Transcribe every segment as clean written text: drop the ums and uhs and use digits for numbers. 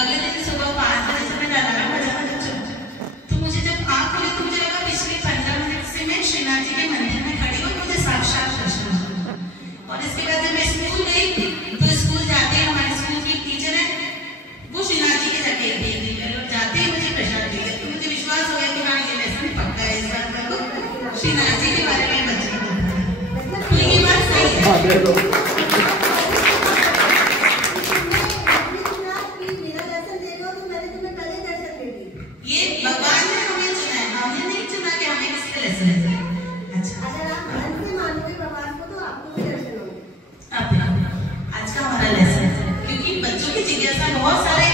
अगले दिन सुबह 5 बजे से मैं अलार्म बजाना तो मुझे जब आँख खुली तो मुझे लगा पिछले 15 मिनट से मैं श्रीनाथ जी के मंदिर में खड़ी हूँ, मुझे साक्षात दर्शन हुआ। और इसके बाद जब मैं स्कूल गई तो स्कूल जाते हैं हमारे स्कूल की टीचर है वो श्रीनाथ जी के जाके जाते ही मुझे प्रसाद दिया, तो मुझे विश्वास हो गया कि हाँ ये लेसन पक्का है, इस बात को श्रीनाथ जी के बारे में बच्चे तो ये बात सही है। बहुत सारे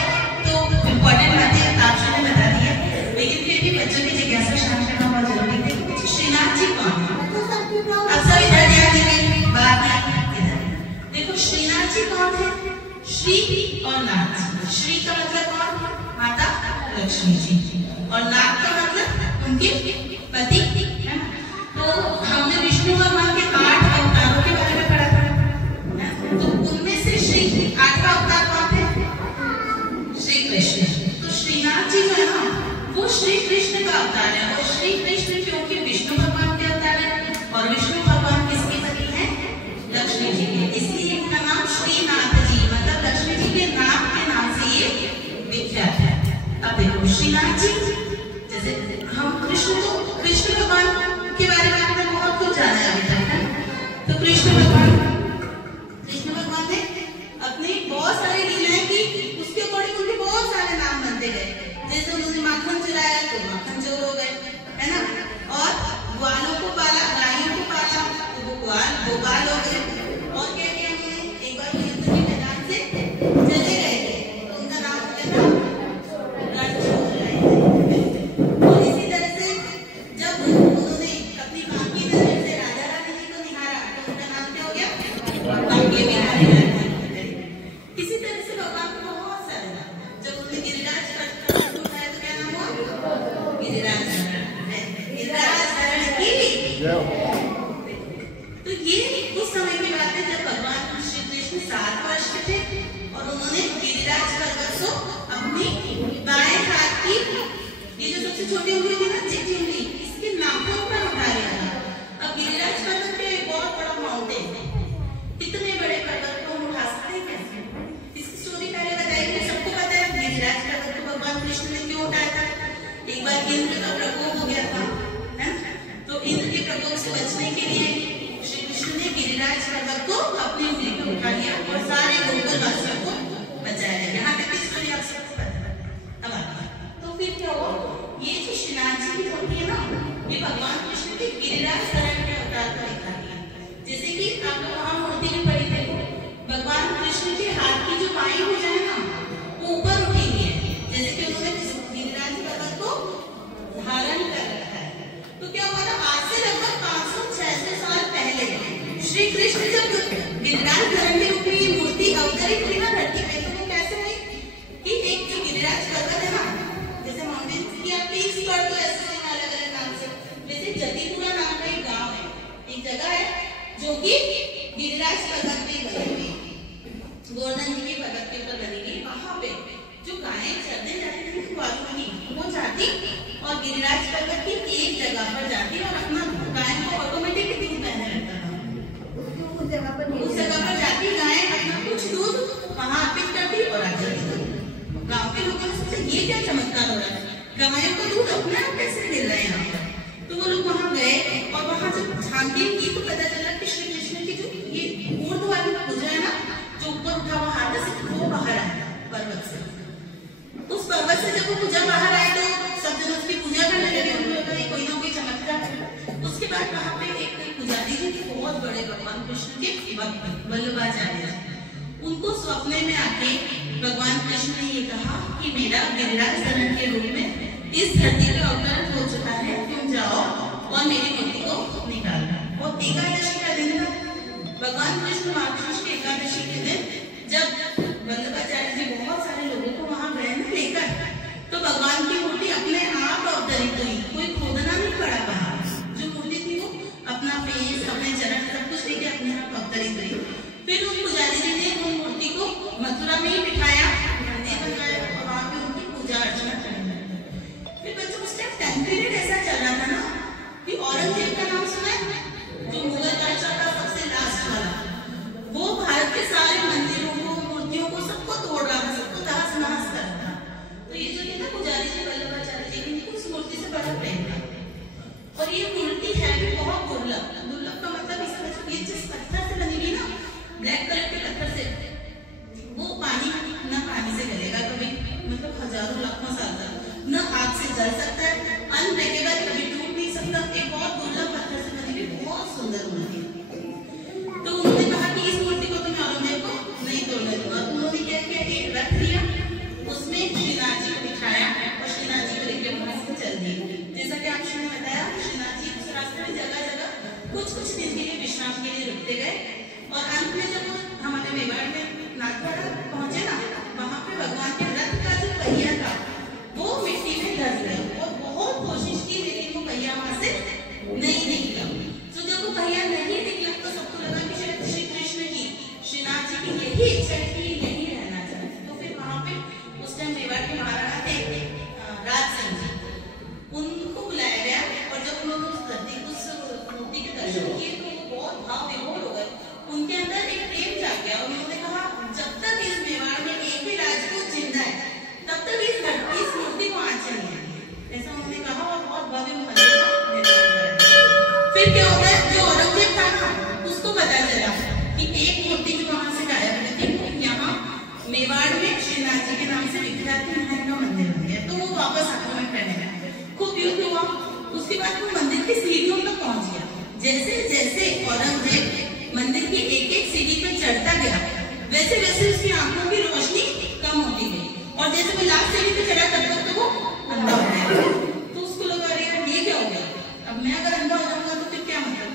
तो इम्पोर्टेंट बातें आप सबने बता दी है, लेकिन फिर भी बच्चों की जिज्ञासा शांत करना बहुत जरूरी है। श्रीनाथ जी कौन है? अब सब इधर ध्यान देंगे, बात इधर देखो। श्रीनाथ जी कौन है? श्री और नाथ। श्री का मतलब कौन? माता लक्ष्मी जी, और नाथ का मतलब उनके पति है ना। तो हमने विष्णु भगवान के 8 अवतारों के बारे में पढ़ा था, तो उनमें से श्री 8वां अवतार कौन है? श्री कृष्ण। तो श्रीनाथ जी जो है ना वो श्री कृष्ण का अवतार है, और श्री कृष्ण क्योंकि विष्णु भगवान के अवतार है, और विष्णु भगवान किसके पति हैं? लक्ष्मी जी के, इसलिए इनका नाम श्रीनाथ जी मतलब लक्ष्मी जी के नाम के नाम से ये विख्यात है। अब देखो श्रीनाथ जी, जैसे हम कृष्ण भगवान के बारे में आपने बहुत कुछ जाना है अभी तक है, तो कृष्ण भगवान ने अपनी बहुत सारी लीलाएं की, उसके अकॉर्डिंग उनके बहुत सारे नाम बनते गए। जैसे उन्होंने माखन चुराया तो माखन चोर हो गए, है ना, और ग्वालों को पाला, गायों को पाला तो वो गोपाल हो गए। और क्या किया उन्होंने? एक बार युद्ध के मैदान से चले गए तो उनका नाम हो गया रणछोड़। और इसी तरह से जब उन्होंने अपनी बाकी नजर से राजा रानी जी को निहारा तो उनका नाम क्या हो गया? बाकी बिहारी। इसी तरह से भगवान को बहुत सारे नाम, जब उन्होंने गिरिराज पर्वत उठाया तो क्या नाम हुआ? गिरिराज की। तो ये उस समय की बात है जब भगवान श्री कृष्ण 7 वर्ष के थे, और उन्होंने गिरिराज पर्वत को अपनी बाएं हाथ की ये जो सबसे छोटी उंगली थी ना, चिट्ठी उंगली, इसके नाखून पर उठा लिया था। अब गिरिराज पर्वत पे एक बहुत बड़ा माउंटेन है, इतने बड़े पर्वत को हम उठा सकते हैं कैसे? इसकी स्टोरी पहले बताई गई, सबको पता है गिरिराज पर्वत को भगवान कृष्ण ने क्यों उठाया था। एक बार इंद्र का प्रकोप हो गया था, है, तो इंद्र के प्रकोप से बचने के लिए श्री कृष्ण ने गिरिराज पर्वत को अपनी उंगली पर उठा लिया और सारे गोकुल वासियों को बचाया। यहाँ तक की स्टोरी आप सबको पता है। अब तो फिर क्या हुआ? ये जो श्रीनाथ जी की मूर्ति है ना, ये भगवान कृष्ण के गिरिराज शरण के अवतार को दिखा दिया। जैसे कि आप लोग वहां मूर्ति में पड़ी थे, भगवान कृष्ण के हाथ की जो बाईं भुजा है ना वो ऊपर उठी हुई है, जैसे कि उन्होंने गिरिराज पर्वत को धारण कर रखा है। तो क्या हुआ था? आज से लगभग 500-600 साल पहले श्री कृष्ण जब गिरिराज धरण में अपनी मूर्ति अवतरित हुई ना धरती पे, तो वो कैसे हुई कि एक जो गिरिराज पर्वत है ना, जैसे माउंटेन की आप पीक्स पर तो ऐसे अलग अलग नाम से, वैसे जतिपुरा नाम का एक गांव है, एक जगह है जो कि गिरिराज पर्वत पे बनी हुई, गोवर्धन जी के पर्वत के ऊपर बनी हुई। वहां पे जो गायें चरने जाती थी वो जाती और गिरिराज पर्वत की एक जगह पर जाती और अपना गाय को ऑटोमेटिक दूध बहने लगता था। उस जगह पर जाती गाय अपना कुछ दूध वहां अर्पित करती और आ जाती। गांव के लोगों ने सोचा ये क्या चमत्कार हो रहा है, गायों को दूध अपने आप कैसे मिल रहा है यहाँ पर। तो वो लोग वहां गए और वहां जब छानबीन की तो पता चला कि श्री कृष्ण की जो ये ऊर्ध्व वाली भुजा है ना, जो ऊपर उठा हुआ हाथ से, वो बाहर आया पर्वत से। उस पर्वत से जब वो पूजा बाहर आए तो सब जन उसकी पूजा करने लगे, उनको कोई ना कोई चमत्कार। उसके बाद वहां पे एक पुजारी जी थे, बहुत बड़े भगवान कृष्ण के भक्त वल्लभाचार्य, उनको स्वप्न में आके भगवान कृष्ण ने ये कहा कि मेरा गिरिराज धरण के रूप में इस धरती पे अवतरण हो चुका है, तुम जाओ और मेरी मूर्ति को निकालना। और एकादशी का दिन था, भगवान कृष्ण मार्गशीर्ष की एकादशी के दिन जब वल्लभाचार्य जी बहुत सारे लोगों को वहां गए ना लेकर, तो भगवान की मूर्ति अपने आप अवतरित हुई, कोई खोदना नहीं पड़ा बाहर। जो मूर्ति थी वो अपना फेस, अपने चरण सब कुछ लेके अपने आप अवतरित हुई। फिर उन पुजारी जी ने उन मूर्ति को मथुरा में ही बिठाया, मंदिर बनवाया मेवाड़ में श्रीनाथ जी के नाम से विख्यात महान का मंदिर बन गया, तो वो वापस आक्रमण करने लगा। खूब युद्ध हुआ, उसके बाद वो मंदिर की सीढ़ियों तक पहुंच गया। जैसे जैसे औरंगजेब मंदिर की एक एक सीढ़ी पर चढ़ता गया, वैसे वैसे उसकी आंखों की रोशनी कम होती गई, और जैसे वो लास्ट सीढ़ी पे चढ़ा तब तक तो वो अंधा हो गया। तो उसको लगा अरे यार ये क्या हो गया, अब मैं अगर अंधा हो जाऊंगा तो फिर क्या मतलब।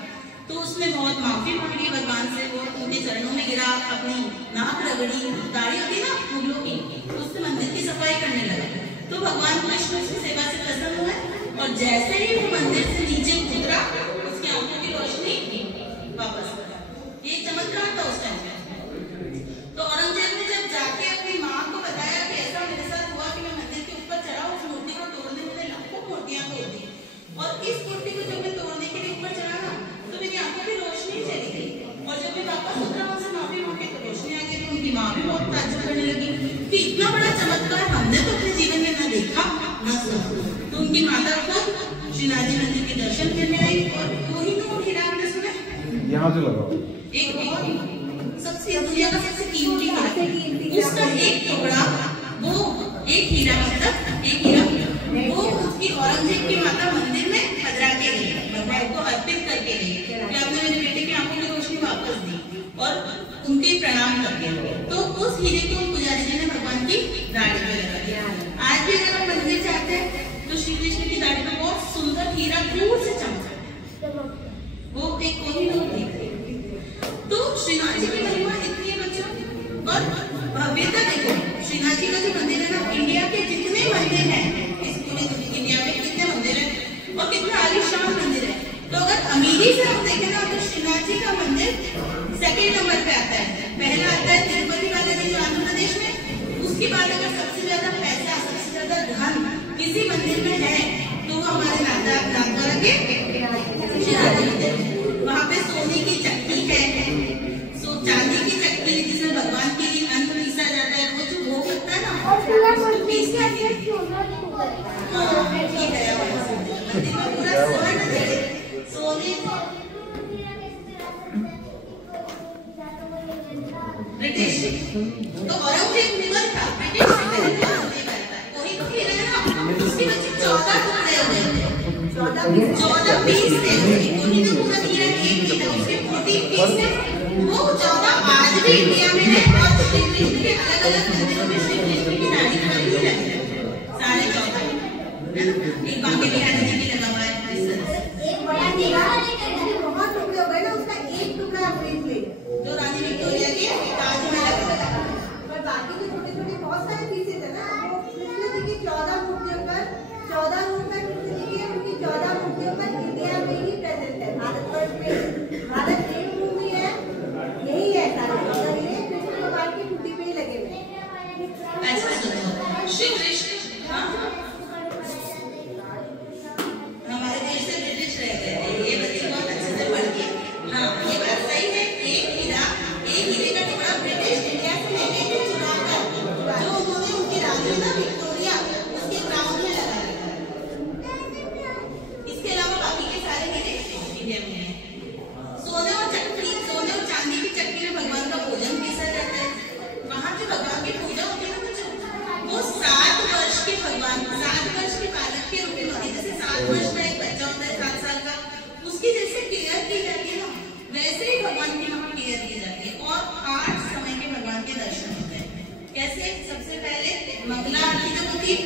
तो उसने बहुत माफी मांगी भगवान से, वो उनके चरणों में गिरा, अपनी नाक रगड़ी, दाढ़ी होती ना फूलों की, उससे मंदिर की सफाई करने लगा। तो भगवान कृष्ण उसकी सेवा से प्रसन्न हुए, और जैसे ही वो मंदिर से नीचे उतरा, उसकी आंखों की रोशनी वापस आ गई। ये चमत्कार था उस टाइम पे। तो औरंगजेब ने जब जाके अपनी माँ को बताया कि ऐसा मेरे साथ हुआ कि मैं मंदिर के ऊपर चढ़ा, उस मूर्ति को तोड़ने मैंने लाखों मूर्तियां तोड़ दी, और इस मूर्ति को जब मैं तोड़ने के लिए ऊपर चढ़ा ना, तो मेरी आंखों की रोशनी चली गई, और जब मैं वापस उतरा उनसे माफी मांगी तो रोशनी आ गई। उनकी माँ भी बहुत ताज्जुब करने लगी कि इतना बड़ा चमत्कार हमने तो अपने जीवन में न देखा न सुना। तो उनकी माता को श्रीनाथ जी मंदिर के दर्शन करने आई, और वही तो हीरा आपने सुना यहाँ से लगाओ, एक बहुत सबसे दुनिया का सबसे कीमती हीरा, उसका एक टुकड़ा, वो एक हीरा, मतलब एक हीरा, वो उसकी औरंगजेब की माता मंदिर में पधरा के गई, भगवान को अर्पित करके गई कि आपने मेरे बेटे की आंखों की रोशनी वापस दी, और उनके प्रणाम करके। तो उस हीरे को पुजारी जी ने भगवान की दाढ़ी पे लगा दिया। आज भी अगर आप मंदिर जाते हैं तो श्री कृष्ण की दाढ़ी पे बहुत सुंदर हीरा दूर से चमकता है, वो एक कोहिनूर थी। तो श्रीनाथ जी की महिमा इतनी है बच्चों, और भव्यता देखो, श्रीनाथ जी का जो मंदिर है ना, इंडिया के जितने मंदिर हैं, इस पूरे इंडिया में कितने मंदिर है और कितने आलीशान मंदिर है। तो अगर अमीरी से हम देखें ना, तो श्रीनाथ जी का मंदिर सेकंड नंबर पे आता है। पहला आता है तिरुपति बालाजी जो आंध्र प्रदेश में, उसके बाद अगर सबसे ज्यादा पैसा, सबसे ज्यादा धन किसी मंदिर में है तो वो हमारे नाथद्वारा के श्रीनाथ जी मंदिर है। वहाँ पे सोने की चक्की है, चांदी की चक्की जिसमें भगवान के लिए अन्न पीसा जाता है, वो जो भोग लगता है ना, उसको पीस के मंदिर में पूरा सोने ब्रिटिश, तो औरंगजेब मुगल था, ब्रिटिश कोई तो हीरा है ना, उसके बच्चे 14 टुकड़े हो गए थे, 14 पीस थे, कोई तो पूरा हीरा एक ही था, उसके 14 पीस थे, वो 14 आज भी इंडिया में है, और श्री कृष्ण के अलग अलग मंदिरों में श्री कृष्ण की दाढ़ी पर ही लगी है, सारे 14 एक बांके बिहारी जी की लगा हुआ है, एक बड़ा हीरा बहुत टुकड़े हो गए ना, उसका एक टुकड़ा खरीद ले जो रानी विक्टोरिया के ताज में लगा, पर बाकी जो छोटे छोटे बहुत सारे पीसेस है ना, वो कृष्ण जी की 14 मूर्तियों पर 14 रूप में कृष्ण जी के उनकी 14 मूर्तियों पर इंडिया में ही प्रेजेंट है, भारतवर्ष में, भारत एक भूमि है, यही है सारे 14 हीरे कृष्ण भगवान की मूर्ति पे ही लगे हुए। ऐसा सुनो, श्री कृष्ण हमारे देश से ब्रिटिश रह गए थे, ये बच्चे बहुत अच्छे से पढ़ के, हाँ ये बात सही है, एक हीरे का टुकड़ा ब्रिटिश इंडिया से लेके थे चुरा कर, जो उन्होंने उनकी रानी ना विक्टोरिया उसके क्राउन में लगा रखा है। इसके अलावा बाकी के सारे हीरे इंडिया में हैं। सोने और चांदी की चक्की में भगवान का भोजन पीसा जाता है। वहाँ जो भगवान की पूजा होती है ना बच्चों, वो 7 वर्ष के भगवान, 7 वर्ष के बालक के रूप में होती है। जैसे 7 वर्ष का एक बच्चा होता है 7 साल का, उसकी जैसे केयर की जाती है ना, वैसे ही भगवान की वहाँ केयर की जाती है। और 8 समय के भगवान के दर्शन होते हैं। कैसे? सबसे पहले मंगला आरती जब होती है,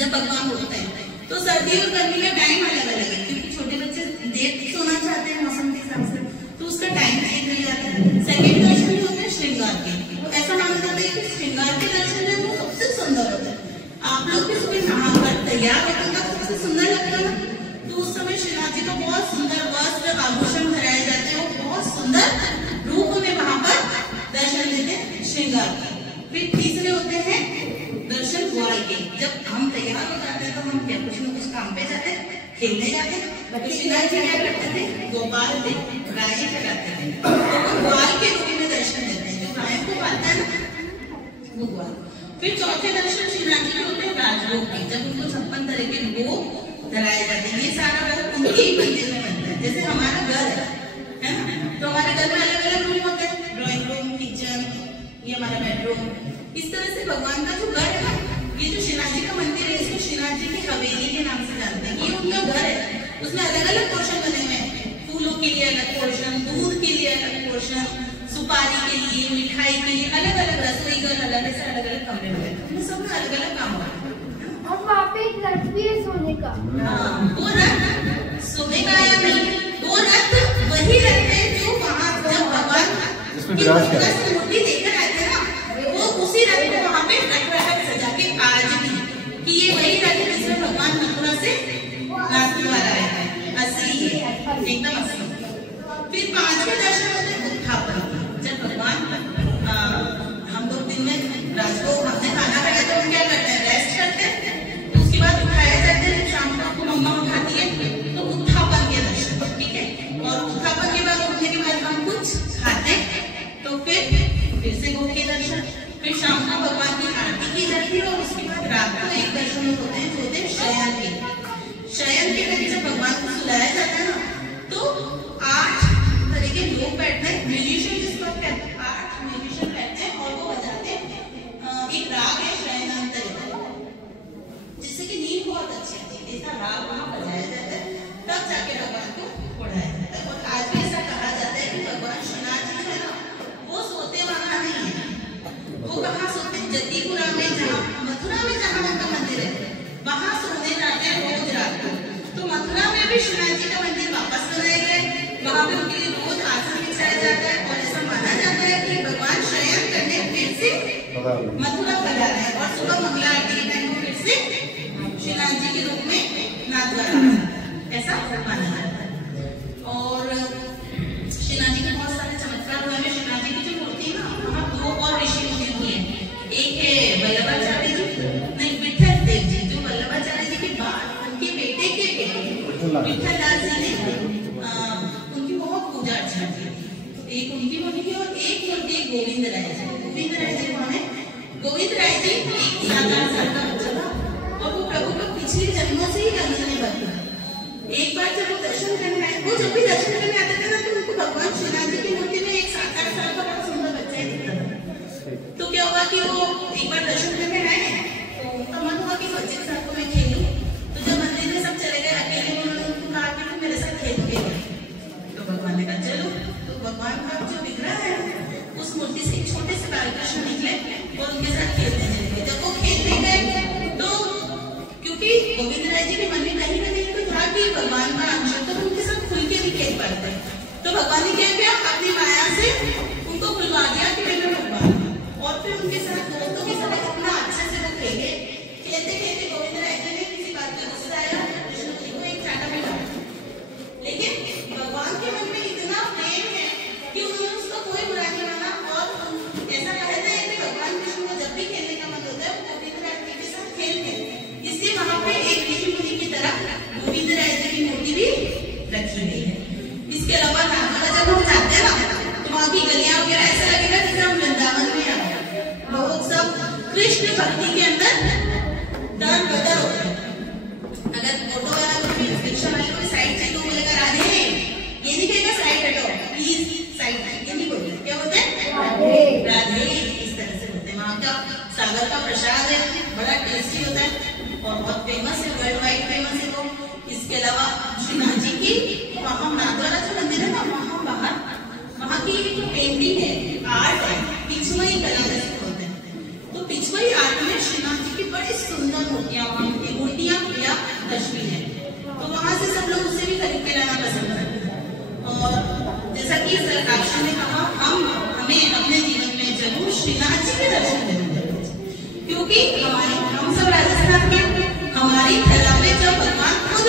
जब भगवान उठते हैं, तो सर्दी और गर्मी में टाइम अलग अलग है, क्योंकि छोटे बच्चे देर सोना चाहते हैं मौसम के हिसाब से, तो उसका टाइम चेंज हो जाता है। सेकेंड दर्शन भी होते हैं श्रृंगार के, तो ऐसा माना जाता है कि श्रृंगार के दर्शन जो है वो सबसे सुंदर होता है। आप लोग भी सुबह नहाकर तैयार होकर सबसे सुंदर लगता है ना, तो उस समय श्रीनाथ जी को बहुत सुंदर वस्त्र आभूषण कराए जाते हैं, वो बहुत सुंदर रूप में वहां पर दर्शन देते हैं श्रृंगार का। फिर तीसरे होते हैं दर्शन ग्वाल के। जब हम तैयार हो जाते हैं तो हम क्या कुछ न कुछ काम पे जाते हैं, खेलने जाते हैं, तो श्रीनाथ जी क्या करते थे? गोपाल थे, गाय चलाते थे, तो ग्वाल के रूप में दर्शन देते हैं, जो गायों को पालता है ना वो ग्वाल। फिर चौथे दर्शन श्रीनाथ जी के होते हैं राजभोग के, जब उनको 56 तरह के भोग धराए जाते हैं। ये सारा भोग उनके ही मंदिर में बनता है। जैसे हमारा घर है ना, तो हमारे घर में अलग अलग रूम होते हैं, ड्राइंग रूम, किचन, ये हमारा बेडरूम। इस तरह से भगवान का जो घर है ना, ये जो श्रीनाथ जी का मंदिर है इसको श्रीनाथ जी की हवेली के नाम से जानते हैं। ये उनका घर है, उसमें अलग अलग पोर्शन बने हुए हैं। फूलों के लिए अलग पोर्शन, दूध के लिए अलग पोर्शन, सुपारी के लिए, मिठाई के लिए अलग अलग, रसोई घर अलग, ऐसे अलग अलग कमरे हुए हैं, सब में अलग अलग काम होता है। और वहाँ पे एक रथ भी है सोने का। हाँ, वो रथ सोने का या नहीं, वो रथ वही रथ है जो वहाँ जब भगवान की मूर्ति लेकर आए थे ना, वो उसी रथ को वहाँ पे रख रहा है सजा के आज भी, कि ये वही रथ है जिसमें भगवान मथुरा से नाथ द्वारा आए थे। असली है, एकदम असली। फिर 5वें दर्शन होते हैं उत्थापन। जब भगवान हम लोग दिन में रात को हमने खाना खाया तो हम क्या करते हैं, रेस्ट करते हैं, तो उसके बाद उठाया जाता है। जब शाम को आपको मम्मा उठाती है तो उत्थापन के दर्शन, ठीक है। और उत्थापन के बाद उठने के बाद हम कुछ खाते हैं, तो फिर से गो के दर्शन, फिर शाम को भगवान की आरती की जाती है। और उसके बाद रात को एक दर्शन होते हैं जो होते हैं शयन के। शयन के लिए जब भगवान को सुलाया जाता है ना, तो 8 तरह के लोग बैठते हैं, म्यूजिशियन जिसको कहते हैं, 8 म्यूजिशियन बैठते हैं और वो बजाते हैं एक राग है शयनांतरी, जिससे कि नींद बहुत अच्छी आती है। ऐसा राग वहाँ बजाया जाता है, तब जाके भगवान को उठाया जाता है। और आज भी ऐसा कहा जाता है कि भगवान श्रीनाथ जी है ना, वो सोते वहां नहीं है। वो कहाँ सोते हैं, जतिपुरा में, जहाँ मथुरा में जहाँ उनका मंदिर है वहां सोने जाते हैं रोज रात को। तो मथुरा में भी श्रीनाथ जी का मंदिर वापस बनाए गए, वहां पे उनके लिए रोज आसन बिछाया जाता है। और ऐसा माना जाता है कि भगवान शयन करने फिर से मथुरा पधारे हैं और सुबह मंगला आरती के टाइम को फिर से श्रीनाथ जी के रूप में नाथ द्वारा ऐसा माना जाता है। और श्रीनाथ जी के बहुत सारे चमत्कार हुए हैं। श्रीनाथ जी की जो मूर्ति है ना, वहाँ 2 और ऋषि मुनि हुए हैं। एक है वल्लभाचार्य जी, नहीं विठल देव जी, जो वल्लभाचार्य जी के बाद उनके बेटे के बेटे विठल दास जी ने उनकी बहुत पूजा अर्चना की। एक उनकी मूर्ति की और एक मूर्ति गोविंद राय जी। गोविंद राय जी कौन है? गोविंद राय जी 7-8 साल का बच्चा था और वो प्रभु को पिछले जन्मों से ही जानने लगा। एक बार जब वो दर्शन करने आए, वो जब भी दर्शन करने आते थे ना, तो उनको भगवान श्रीनाथ जी की मूर्ति में एक 7-8 साल का बड़ा सुंदर बच्चा ही दिखता था। तो क्या हुआ कि वो एक बार दर्शन करने आए, तो उनका मन हुआ कि बच्चे के साथ को मैं खेलूं। तो जब मंदिर में सब चले गए, अकेले उन्होंने उनको कहा कि तुम मेरे साथ खेलोगे। तो भगवान ने कहा चलो। तो भगवान का जो विग्रह है उस मूर्ति से एक छोटे से बालकृष्ण निकले और उनके साथ खेलने चले गए। जब वो खेलने गए तो क्योंकि गोविंद राय जी के मन में कहीं ना कहीं तो था कि भगवान का अंश है, तो उनके साथ खुल के भी खेल पाते। तो भगवान ने क्या किया, अपनी माया से उनको खुलवा दिया कि मैं भगवान। और फिर उनके साथ दोस्तों के साथ इतना अच्छे से वो खेले। खेलते खेलते गोविंद राय जी ने किसी बात पे गुस्सा आया, कृष्ण जी को एक चाटा भी मारा। लेकिन भगवान के मन में इतना प्रेम है कि उन्होंने उसका कोई बुरा नहीं माना। और ऐसा कहते हैं कि भगवान कृष्ण को जब भी खेलने का मन होता है वो गोविंद राय जी के साथ खेलते हैं। इसलिए वहां पे एक ऋषि मुनि की तरह गोविंद राय जी की मूर्ति भी रखी गई है। इसके अलावा नागपुर जब हम जाते हैं ना, तो वहाँ की गलियां वगैरह ऐसा लगेगा जैसे हम वृंदावन में आए। लोग सब कृष्ण भक्ति के अंदर दान बदर होते हैं। अगर फोटो वाला कोई रिक्शा वाले कोई साइड चाहिए तो बोलेगा राधे, ये नहीं कहेगा साइड हटो प्लीज, साइड ये नहीं बोलते। क्या बोलते हैं? राधे। इस तरह से बोलते हैं। वहाँ का सागर का प्रसाद है, बड़ा टेस्टी होता है और बहुत फेमस है, वर्ल्ड वाइड फेमस है वो। इसके अलावा श्रीनाथ जी की वहाँ नाथद्वारा जो मंदिर है ना, वहाँ बाहर वहाँ की जो पेंटिंग है, आर्ट है, पिछवाई कला जैसे बोलते हैं। तो पिछवाई आर्ट में श्रीनाथ जी की बड़ी सुंदर मूर्तियां या तस्वीर है। तो वहां से सब लोग उसे भी खरीद के लाना पसंद करते हैं। और जैसा कि सरकार ने कहा, हमें अपने जीवन में जरूर श्रीनाथ जी के दर्शन करने चाहिए, क्योंकि हम सब राजस्थान के, हमारी थला में जब भगवान खुद